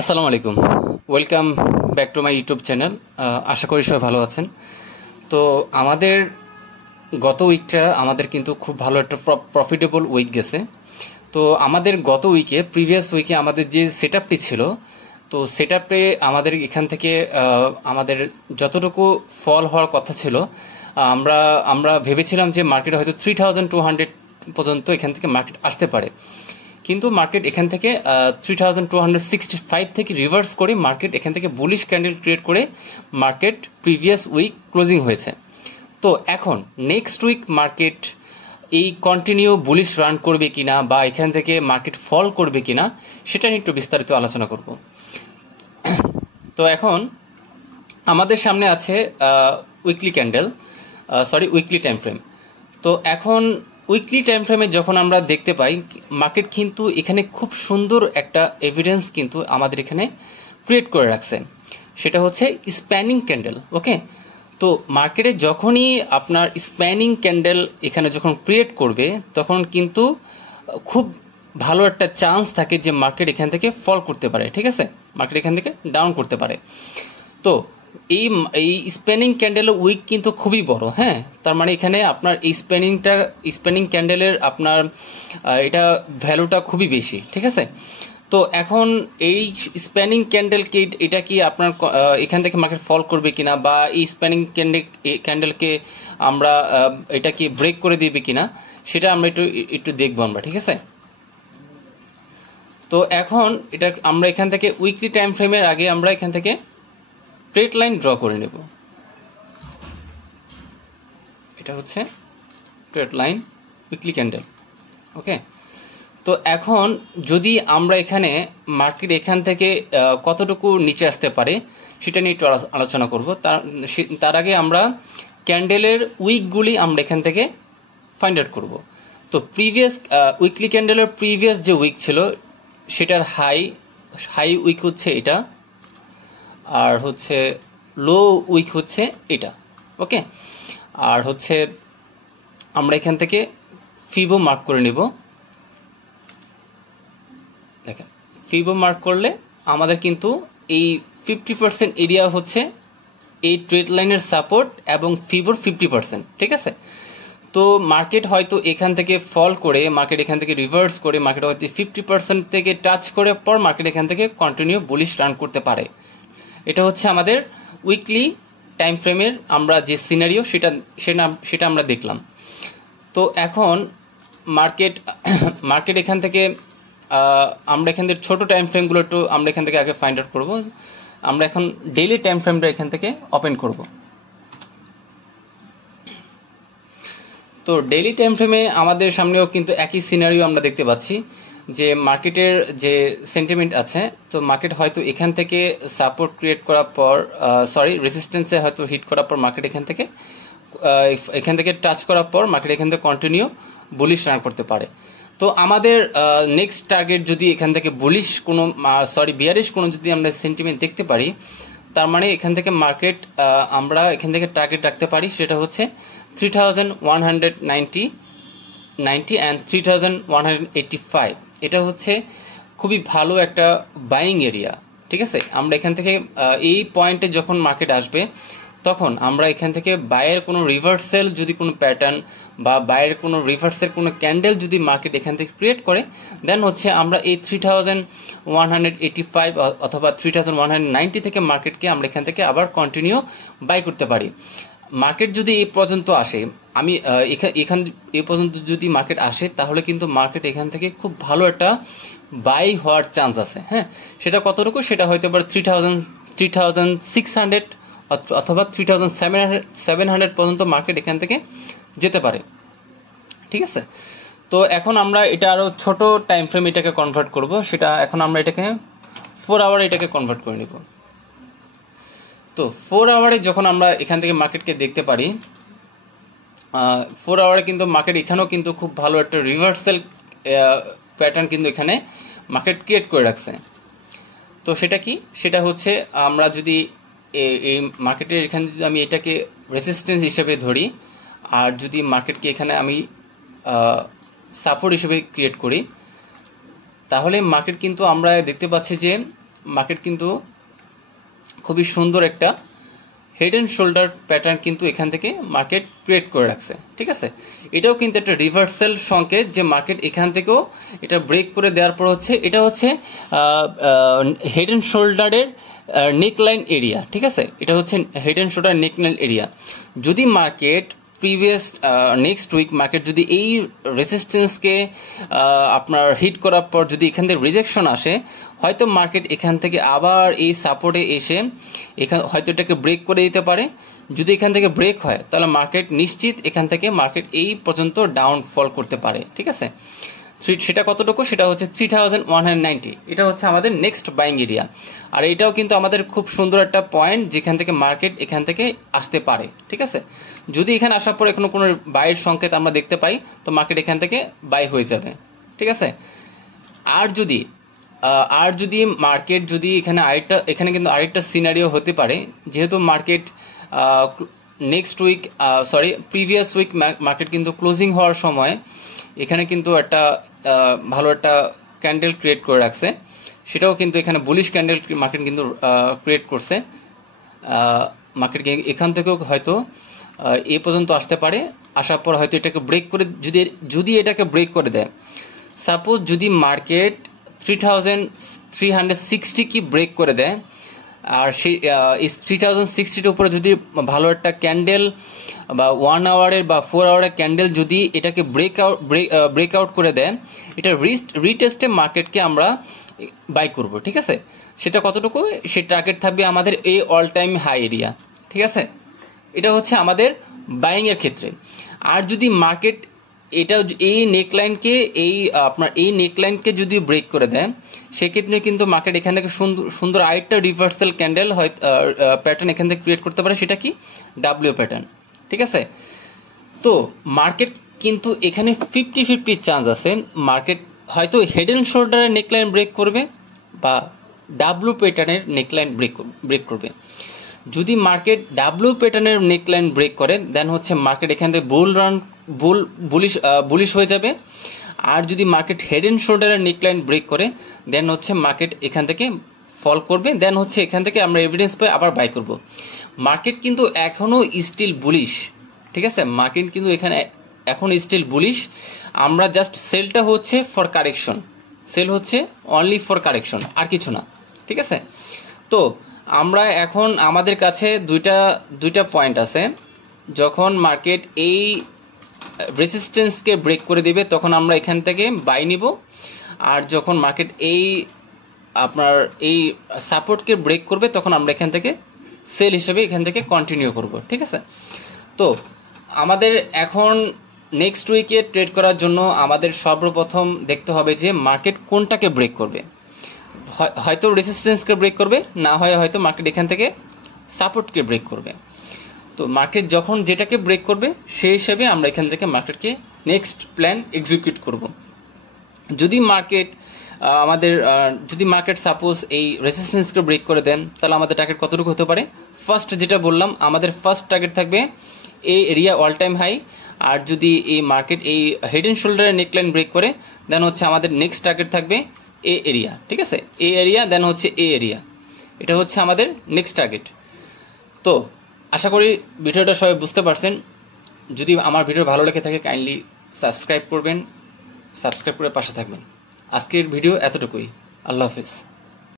আসসালামু আলাইকুম। Welcome back to my YouTube channel. আশা করি সবাই ভালো আছেন। তো আমাদের গত উইকটা আমাদের কিন্তু খুব ভালো একটা প্রফিটেবল উইক গেছে। তো আমাদের গত উইকে প্রিভিয়াস উইকে আমাদের যে সেট আপটি ছিল, তো সেট আপে আমাদের এখান থেকে আমাদের যতটুকু ফল হওয়ার কথা ছিল, আমরা আমরা ভেবেছিলাম যে মার্কেটে হয়তো 3200 পর্যন্ত এখান থেকে মার্কেট আসতে পারে। কিন্তু মার্কেট এখান থেকে 3265 থেকে রিভার্স করে মার্কেট এখান থেকে বুলিশ ক্যান্ডেল ক্রিয়েট করে মার্কেট প্রিভিয়াস উইক ক্লোজিং হয়েছে। তো এখন নেক্সট উইক মার্কেট এই কন্টিনিউ বুলিশ রান করবে কিনা বা এখান থেকে মার্কেট ফল করবে কিনা সেটা নিয়ে একটু বিস্তারিত আলোচনা করব। তো এখন আমাদের সামনে আছে weekly candle, weekly time frame. তো এখন উইকলি টাইম ফ্রেমে যখন আমরা দেখতে পাই মার্কেট কিন্তু এখানে খুব সুন্দর একটা এভিডেন্স কিন্তু আমাদের এখানে ক্রিয়েট করে রাখছে, সেটা হচ্ছে স্প্যানিং ক্যান্ডেল। ওকে, তো মার্কেটে যখনই আপনার স্প্যানিং ক্যান্ডেল এখানে যখন ক্রিয়েট করবে তখন কিন্তু খুব ভালো একটা চান্স থাকে যে মার্কেট এখান থেকে ফল করতে পারে। ঠিক আছে, মার্কেট এখান থেকে ডাউন করতে পারে। তো এই এই স্প্যানিং ক্যান্ডেলের উইক কিন্তু খুবই বড়। হ্যাঁ, তার মানে এখানে আপনার এই স্প্যানিং ক্যান্ডেলের আপনার এটা ভ্যালুটা খুবই বেশি। ঠিক আছে, তো এখন এই স্প্যানিং ক্যান্ডেলকে এটা কি আপনার এখান থেকে মার্কেট ফল করবে কিনা বা এই স্প্যানিং ক্যান্ডেলকে আমরা এটা কি ব্রেক করে দিবে কিনা সেটা আমরা একটু দেখবো আমরা। ঠিক আছে, তো এখন এটা আমরা এখান থেকে উইকলি টাইম ফ্রেমের আগে আমরা এখান থেকে স্ট্রেট লাইন ড্র করে নেব। এটা হচ্ছে স্ট্রেট লাইন উইকলি ক্যান্ডেল। ওকে, তো এখন যদি আমরা এখানে মার্কেট এখান থেকে কতটুকু নিচে আসতে পারে সেটা নিয়ে একটু আলোচনা করব। তার আগে আমরা ক্যান্ডেলের উইকগুলি আমরা এখান থেকে ফাইন্ড আউট করব। তো প্রিভিয়াস উইকলি ক্যান্ডেলের প্রিভিয়াস যে উইক ছিল সেটার হাই উইক হচ্ছে এটা, আর হচ্ছে লো উইক হচ্ছে এটা। ওকে, আর হচ্ছে আমরা এখান থেকে ফিবো মার্ক করে নেব। দেখেন, ফিবো মার্ক করলে আমাদের কিন্তু এই 50% এরিয়া হচ্ছে এই ট্রেড লাইনের সাপোর্ট এবং ফিবোর 50%। ঠিক আছে, তো মার্কেট হয়তো এখান থেকে ফল করে মার্কেট এখান থেকে রিভার্স করে মার্কেট হয়তো 50% থেকে টাচ করে পর মার্কেট এখান থেকে কন্টিনিউ বুলিশ রান করতে পারে। এটা হচ্ছে আমাদের উইকলি টাইম ফ্রেমের আমরা যে সিনারিও সেটা আমরা দেখলাম। তো এখন মার্কেট এখান থেকে আমরা এখান থেকে ছোটো টাইম ফ্রেমগুলো একটু আমরা এখান থেকে আগে ফাইন্ড আউট করবো। আমরা এখন ডেইলি টাইম ফ্রেমটা এখান থেকে ওপেন করব। তো ডেইলি টাইম ফ্রেমে আমাদের সামনেও কিন্তু একই সিনারিও আমরা দেখতে পাচ্ছি যে মার্কেটের যে সেন্টিমেন্ট আছে, তো মার্কেট হয়তো এখান থেকে সাপোর্ট ক্রিয়েট করার পর রেজিস্ট্যান্সে হয়তো হিট করার পর মার্কেট এখান থেকে টাচ করার পর মার্কেট এখান থেকে কন্টিনিউ বুলিশ রান করতে পারে। তো আমাদের নেক্সট টার্গেট যদি এখান থেকে বিয়ারিশ কোনো যদি আমরা সেন্টিমেন্ট দেখতে পারি, তার মানে এখান থেকে মার্কেট আমরা এখান থেকে টার্গেট রাখতে পারি, সেটা হচ্ছে 3190 অ্যান্ড 3185। এটা হচ্ছে খুবই ভালো একটা বাইং এরিয়া। ঠিক আছে, আমরা এখান থেকে এই পয়েন্টে যখন মার্কেট আসবে তখন আমরা এখান থেকে বাইয়ের কোনো রিভার্সেল যদি কোনো প্যাটার্ন বা বাইয়ের কোনো রিভার্সেল কোনো ক্যান্ডেল যদি মার্কেট এখান থেকে ক্রিয়েট করে, দেন হচ্ছে আমরা এই 3185 অথবা 3190 থেকে মার্কেটকে আমরা এখান থেকে আবার কন্টিনিউ বাই করতে পারি। মার্কেট যদি এই পর্যন্ত আসে, এই পর্যন্ত যদি মার্কেট আসে তাহলে কিন্তু মার্কেট এখান থেকে খুব ভালো একটা বাই হওয়ার চান্স আছে। হ্যাঁ, সেটা কতটুকু, সেটা হয়তো আবার 3600 অথবা 3700 পর্যন্ত মার্কেট এখান থেকে যেতে পারে। ঠিক আছে, তো এখন আমরা এটা আরও ছোট টাইম ফ্রেম এটাকে কনভার্ট করব। সেটা এখন আমরা এটাকে 4 আওয়ার এটাকে কনভার্ট করে নেব। তো 4 আওয়ারে যখন আমরা এখান থেকে মার্কেটকে দেখতে পারি, 4 আওয়ারে কিন্তু মার্কেট এখানেও কিন্তু খুব ভালো একটা রিভার্সাল প্যাটার্ন কিন্তু এখানে মার্কেট ক্রিয়েট করে রাখছে। তো সেটা কি, সেটা হচ্ছে আমরা যদি এই মার্কেটের এখানে যদি আমি এটাকে রেসিস্ট্যান্স হিসেবে ধরি আর যদি মার্কেটকে এখানে আমি সাপোর্ট হিসেবে ক্রিয়েট করি, তাহলে মার্কেট কিন্তু আমরা দেখতে পাচ্ছি যে মার্কেট কিন্তু খুবই সুন্দর একটা হেড অ্যান্ড শোল্ডার প্যাটার্ন কিন্তু এখান থেকে মার্কেট ক্রিয়েট করে রাখছে, ঠিক আছে। এটাও কিন্তু একটা রিভার্সাল সংকেত যে মার্কেট এখান থেকেও এটা ব্রেক করে দেওয়ার পর হচ্ছে এটা হচ্ছে হেড অ্যান্ড শোল্ডারের নেকলাইন এরিয়া, ঠিক আছে। এটা হচ্ছে head and shoulder neckline area. যদি market previous next week market যদি এই রেসিস্টেন্সকে আপনার হিট করার পর যদি এখান থেকে রিজেকশন আসে, হয়তো মার্কেট এখান থেকে আবার এই সাপোর্টে এসে হয়তো এটাকে ব্রেক করে দিতে পারে। যদি এখান থেকে ব্রেক হয় তাহলে মার্কেট নিশ্চিত এখান থেকে মার্কেট এই পর্যন্ত ডাউনফল করতে পারে, ঠিক আছে। সেটা কতটুকু, সেটা হচ্ছে 3190। এটা হচ্ছে আমাদের নেক্সট বাইং এরিয়া। আর এটাও কিন্তু আমাদের খুব সুন্দর একটা পয়েন্ট যেখান থেকে মার্কেট এখান থেকে আসতে পারে, ঠিক আছে। যদি এখানে আসার পর এখনো কোনো বাইয়ের সংকেত আমরা দেখতে পাই তো মার্কেট এখান থেকে বাই হয়ে যাবে, ঠিক আছে। আর যদি মার্কেট যদি এখানে কিন্তু আরেকটা সিনারিও হতে পারে, যেহেতু market next week previous week market কিন্তু ক্লোজিং হওয়ার সময় এখানে কিন্তু একটা ভালো একটা ক্যান্ডেল ক্রিয়েট করে রাখছে। সেটাও কিন্তু এখানে বুলিশ ক্যান্ডেল মার্কেট কিন্তু ক্রিয়েট করছে। মার্কেট এখান থেকেও হয়তো এ পর্যন্ত আসতে পারে, আসার পর হয়তো এটাকে ব্রেক করে যদি এটাকে ব্রেক করে দেয়, সাপোজ যদি মার্কেট 3360 কি ব্রেক করে দেয়, আর সেই 3060-র উপরে যদি ভালো একটা ক্যান্ডেল বা 1 আওয়ারের বা 4 আওয়ারের ক্যান্ডেল যদি এটাকে ব্রেকআউট করে দেয়, এটা রিটেস্টে মার্কেটকে আমরা বাই করব, ঠিক আছে। সেটা কতটুকু, সে টার্গেট থাকবে আমাদের এই অল টাইম হাই এরিয়া, ঠিক আছে। এটা হচ্ছে আমাদের বাইংয়ের ক্ষেত্রে। আর যদি মার্কেট এটা এই নেকলাইনকে যদি ব্রেক করে দেয়, সেক্ষেত্রে কিন্তু মার্কেট এখান থেকে সুন্দর আরেকটা রিভার্সাল ক্যান্ডেল হয়তো প্যাটার্ন এখান থেকে ক্রিয়েট করতে পারে, সেটা কি ডাব্লিউ প্যাটার্ন, ঠিক আছে। তো মার্কেট কিন্তু এখানে 50-50 চান্স আছে, মার্কেট হয়তো হেড অ্যান্ড শোল্ডারের নেকলাইন ব্রেক করবে বা ডাব্লিউ প্যাটার্নের নেকলাইন ব্রেক করবে। যদি মার্কেট ডাব্লিউ প্যাটার্নের নেকলাইন ব্রেক করে দেন হচ্ছে মার্কেট এখান থেকে বুলিশ হয়ে যাবে। আর যদি মার্কেট হেড অ্যান্ড শোল্ডারের নেকলাইন ব্রেক করে দেন হচ্ছে মার্কেট এখান থেকে ফল করবে, দেন হচ্ছে এখান থেকে আমরা এভিডেন্স পাই আবার বাই করব। মার্কেট কিন্তু এখনও স্টিল বুলিশ, ঠিক আছে। মার্কেট কিন্তু এখানে এখন স্টিল বুলিশ। আমরা জাস্ট সেলটা হচ্ছে ফর কারেকশন, সেল হচ্ছে অনলি ফর কারেকশন, আর কিছু না, ঠিক আছে। তো আমরা এখন আমাদের কাছে দুইটা পয়েন্ট আছে। যখন মার্কেট এই রেসিস্টেন্সকে ব্রেক করে দেবে তখন আমরা এখান থেকে বাই নিব, আর যখন মার্কেট আপনার এই সাপোর্টকে ব্রেক করবে তখন আমরা এখান থেকে সেল হিসেবে এখান থেকে কন্টিনিউ করব, ঠিক আছে। তো আমাদের এখন নেক্সট উইকে ট্রেড করার জন্য আমাদের সর্বপ্রথম দেখতে হবে যে মার্কেট কোনটাকে ব্রেক করবে। হয়তো রেসিস্টেন্সকে ব্রেক করবে, না হয় হয়তো মার্কেট এখান থেকে সাপোর্টকে ব্রেক করবে। তো মার্কেট যখন যেটাকে ব্রেক করবে সেই হিসেবে আমরা এখান থেকে মার্কেটকে নেক্সট প্ল্যান এক্সিকিউট করব। যদি মার্কেট সাপোজ এই রেসিস্টেন্সকে ব্রেক করে দেন তাহলে আমাদের টার্গেট কতটুকু হতে পারে। ফার্স্ট যেটা বললাম, আমাদের ফার্স্ট টার্গেট থাকবে এই এরিয়া অল টাইম হাই। আর যদি এই মার্কেট এই হেড অ্যান্ড শোল্ডারের নেকলাইন ব্রেক করে দেন হচ্ছে আমাদের নেক্সট টার্গেট থাকবে এ এরিয়া, ঠিক আছে। এ এরিয়া দেন হচ্ছে এ এরিয়া, এটা হচ্ছে আমাদের নেক্সট টার্গেট। তো আশা করি ভিডিওটা সবাই বুঝতে পারছেন। যদি আমার ভিডিও ভালো লেগে থাকে কাইন্ডলি সাবস্ক্রাইব করবেন, সাবস্ক্রাইব করে পাশে থাকবেন। আজকের ভিডিও এতটুকুই। আল্লাহ হাফেজ।